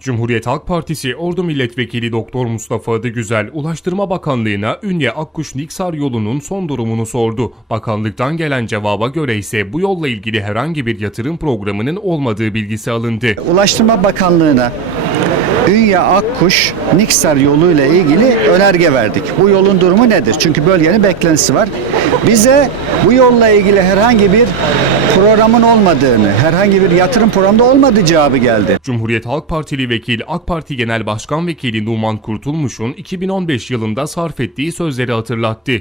Cumhuriyet Halk Partisi Ordu Milletvekili Doktor Mustafa Adıgüzel, Ulaştırma Bakanlığı'na Ünye Akkuş Niksar yolunun son durumunu sordu. Bakanlıktan gelen cevaba göre ise bu yolla ilgili herhangi bir yatırım programının olmadığı bilgisi alındı. Ulaştırma Bakanlığı'na Ünye Akkuş Niksar yoluyla ilgili önerge verdik. Bu yolun durumu nedir? Çünkü bölgenin beklentisi var. Bize bu yolla ilgili herhangi bir programın olmadığını, herhangi bir yatırım programda olmadığı cevabı geldi. Cumhuriyet Halk Partili vekil AK Parti Genel Başkan Vekili Numan Kurtulmuş'un 2015 yılında sarf ettiği sözleri hatırlattı.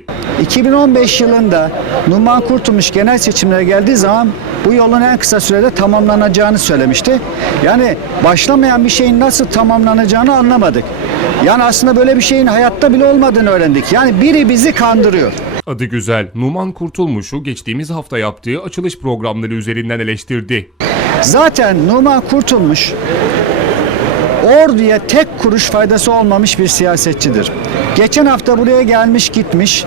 2015 yılında Numan Kurtulmuş genel seçimlere geldiği zaman bu yolun en kısa sürede tamamlanacağını söylemişti. Yani başlamayan bir şeyin nasıl tamamlanacağını anlamadık. Yani aslında böyle bir şeyin hayatta bile olmadığını öğrendik. Yani biri bizi kandırıyor. Adı güzel, Numan Kurtulmuş'u geçtiğimiz hafta yaptığı açılış programları üzerinden eleştirdi. Zaten Numan Kurtulmuş orduya tek kuruş faydası olmamış bir siyasetçidir. Geçen hafta buraya gelmiş gitmiş.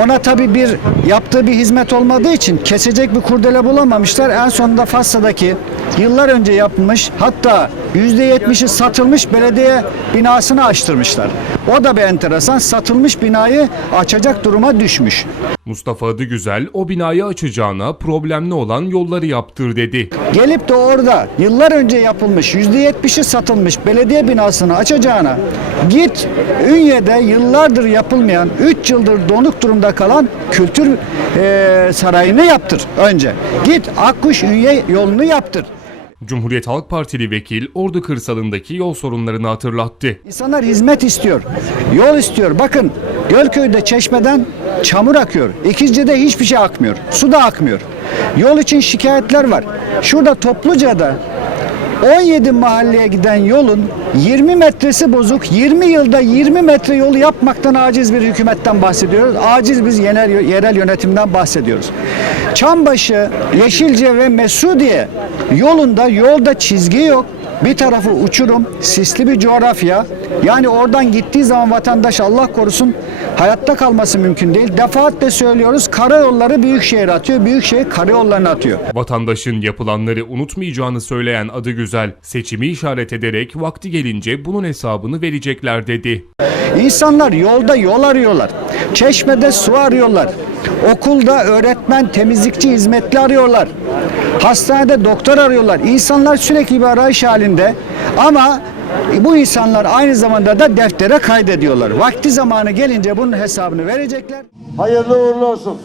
Ona tabi bir yaptığı bir hizmet olmadığı için kesecek bir kurdele bulamamışlar. En sonunda Fassa'daki yıllar önce yapılmış hatta %70'i satılmış belediye binasını açtırmışlar. O da bir enteresan satılmış binayı açacak duruma düşmüş. Mustafa Adıgüzel o binayı açacağına problemli olan yolları yaptır dedi. Gelip de orada yıllar önce yapılmış %70'i satılmış belediye binasını açacağına git Ünye'de yıllardır yapılmayan 3 yıldır donuk durumda kalan kültür eee, sarayını yaptır önce. Git Akkuş Ünye yolunu yaptır. Cumhuriyet Halk Partili vekil Ordu kırsalındaki yol sorunlarını hatırlattı. İnsanlar hizmet istiyor. Yol istiyor. Bakın Gölköy'de çeşmeden çamur akıyor. İkizce'de hiçbir şey akmıyor. Su da akmıyor. Yol için şikayetler var. Şurada Topluca'da 17 mahalleye giden yolun 20 metresi bozuk. 20 yılda 20 metre yolu yapmaktan aciz bir hükümetten bahsediyoruz. Aciz biz yerel, yerel yönetimden bahsediyoruz. Çambaşı, Yeşilce ve Mesudiye yolunda yolda çizgi yok. Bir tarafı uçurum, sisli bir coğrafya. Yani oradan gittiği zaman vatandaş Allah korusun hayatta kalması mümkün değil. Defaatle söylüyoruz karayolları büyükşehir atıyor, büyükşehir karayollarını atıyor. Vatandaşın yapılanları unutmayacağını söyleyen Adıgüzel, seçimi işaret ederek vakti gelince bunun hesabını verecekler dedi. İnsanlar yolda yol arıyorlar. Çeşmede su arıyorlar. Okulda öğretmen, temizlikçi hizmetli arıyorlar. Hastanede doktor arıyorlar. İnsanlar sürekli bir arayış halinde ama bu insanlar aynı zamanda da deftere kaydediyorlar. Vakti zamanı gelince bunun hesabını verecekler. Hayırlı uğurlu olsun.